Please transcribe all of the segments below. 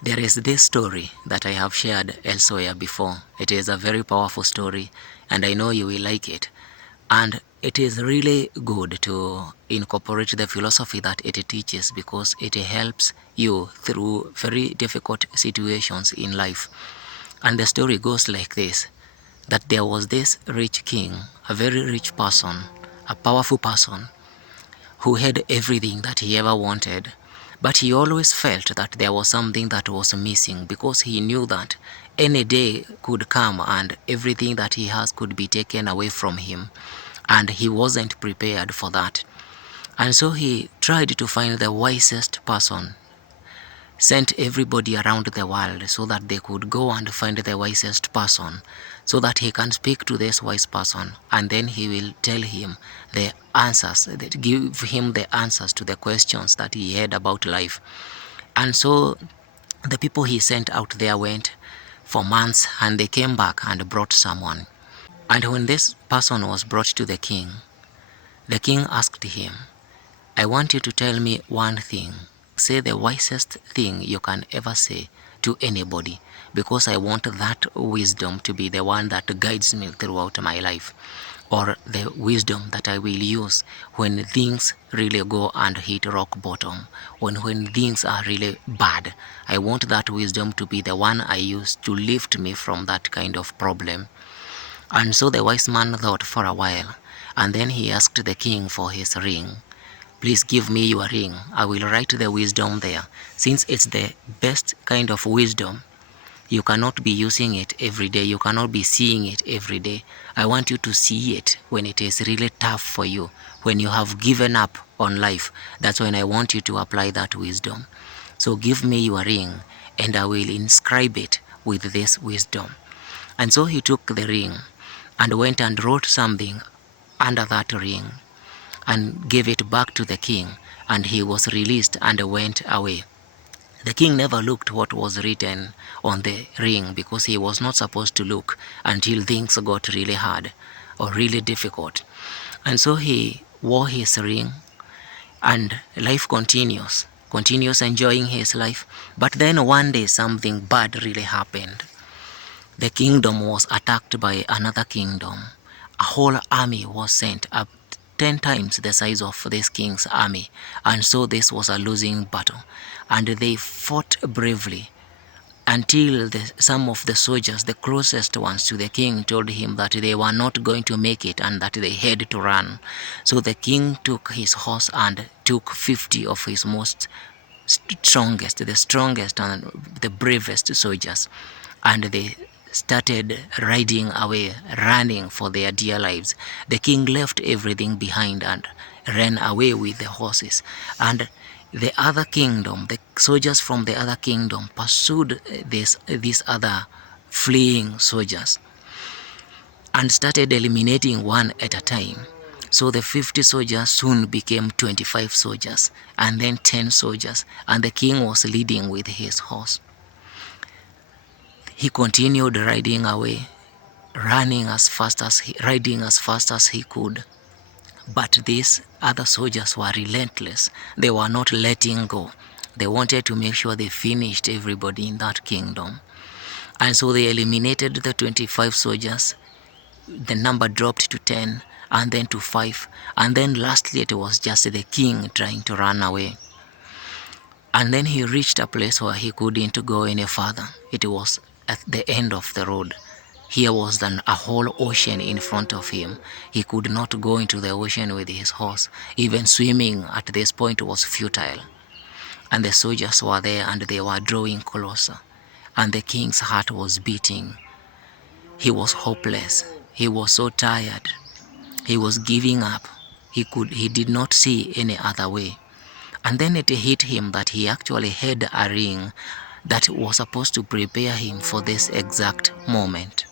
There is this story that I have shared elsewhere before. It is a very powerful story and I know you will like it. And it is really good to incorporate the philosophy that it teaches because it helps you through very difficult situations in life. And the story goes like this, that there was this rich king, a very rich person, a powerful person, who had everything that he ever wanted. But he always felt that there was something that was missing because he knew that any day could come and everything that he has could be taken away from him. And he wasn't prepared for that. And so he tried to find the wisest person, sent everybody around the world so that they could go and find the wisest person so that he can speak to this wise person and then he will tell him the answers, give him the answers to the questions that he had about life. And so the people he sent out there went for months and they came back and brought someone. And when this person was brought to the king asked him, I want you to tell me one thing. Say the wisest thing you can ever say to anybody, because I want that wisdom to be the one that guides me throughout my life, or the wisdom that I will use when things really go and hit rock bottom, when things are really bad. I want that wisdom to be the one I use to lift me from that kind of problem. And so the wise man thought for a while, and then he asked the king for his ring. Please give me your ring. I will write the wisdom there. Since it's the best kind of wisdom, you cannot be using it every day. You cannot be seeing it every day. I want you to see it when it is really tough for you. When you have given up on life, that's when I want you to apply that wisdom. So give me your ring and I will inscribe it with this wisdom. And so he took the ring and went and wrote something under that ring and gave it back to the king, and he was released and went away. The king never looked what was written on the ring because he was not supposed to look until things got really hard or really difficult. And so he wore his ring and life continues enjoying his life. But then one day something bad really happened. The kingdom was attacked by another kingdom. A whole army was sent up 10 times the size of this king's army, and so this was a losing battle. And they fought bravely until some of the soldiers, the closest ones to the king, told him that they were not going to make it and that they had to run. So the king took his horse and took 50 of his most strongest, the strongest and the bravest soldiers, and they started riding away, running for their dear lives. The king left everything behind and ran away with the horses. And the other kingdom, the soldiers from the other kingdom pursued these other fleeing soldiers and started eliminating one at a time. So the 50 soldiers soon became 25 soldiers and then 10 soldiers, and the king was leading with his horse. He continued riding away, riding as fast as he could. But these other soldiers were relentless. They were not letting go. They wanted to make sure they finished everybody in that kingdom. And so they eliminated the 25 soldiers. The number dropped to 10 and then to 5. And then lastly it was just the king trying to run away. And then he reached a place where he couldn't go any further. It was at the end of the road. Here was then a whole ocean in front of him. He could not go into the ocean with his horse. Even swimming at this point was futile. And the soldiers were there and they were drawing closer. And the king's heart was beating. He was hopeless. He was so tired. He was giving up. He did not see any other way. And then it hit him that he actually had a ring that was supposed to prepare him for this exact moment.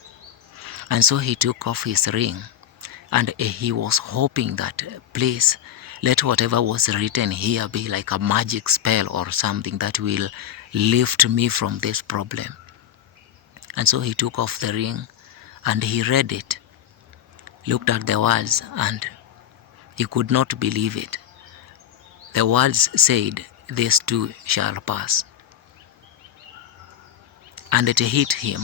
And so he took off his ring and he was hoping that, please, let whatever was written here be like a magic spell or something that will lift me from this problem. And so he took off the ring and he read it, looked at the words, and he could not believe it. The words said, "This too shall pass." and it hit him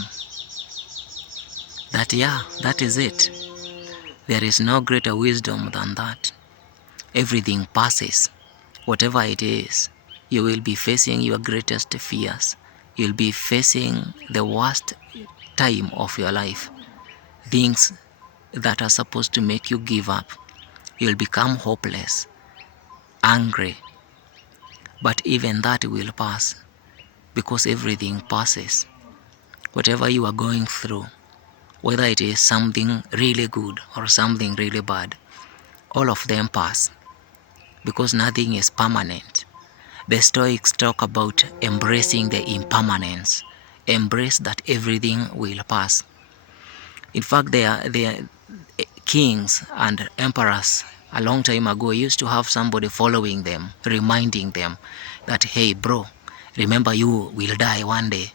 that, yeah, that is it. There is no greater wisdom than that. Everything passes. Whatever it is, you will be facing your greatest fears. You'll be facing the worst time of your life. Things that are supposed to make you give up. You'll become hopeless, angry. But even that will pass, because everything passes. Whatever you are going through, whether it is something really good or something really bad, all of them pass, because nothing is permanent. The Stoics talk about embracing the impermanence. Embrace that everything will pass. In fact, they are kings and emperors a long time ago used to have somebody following them, reminding them that, hey bro, remember you will die one day.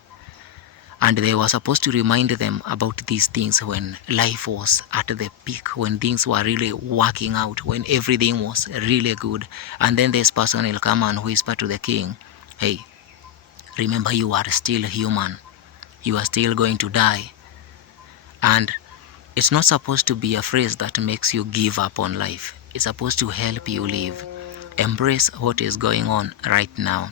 And they were supposed to remind them about these things when life was at the peak, when things were really working out, when everything was really good. And then this person will come and whisper to the king, hey, remember you are still human, you are still going to die. And it's not supposed to be a phrase that makes you give up on life. It's supposed to help you live. Embrace what is going on right now,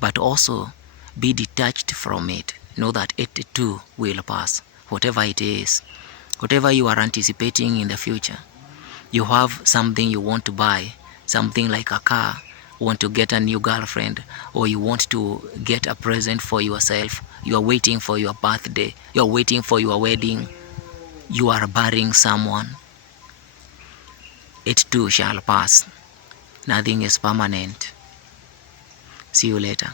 but also be detached from it. Know that it too will pass. Whatever it is, whatever you are anticipating in the future, you have something you want to buy, something like a car, want to get a new girlfriend, or you want to get a present for yourself. You are waiting for your birthday, you are waiting for your wedding, you are burying someone. It too shall pass. Nothing is permanent. See you later.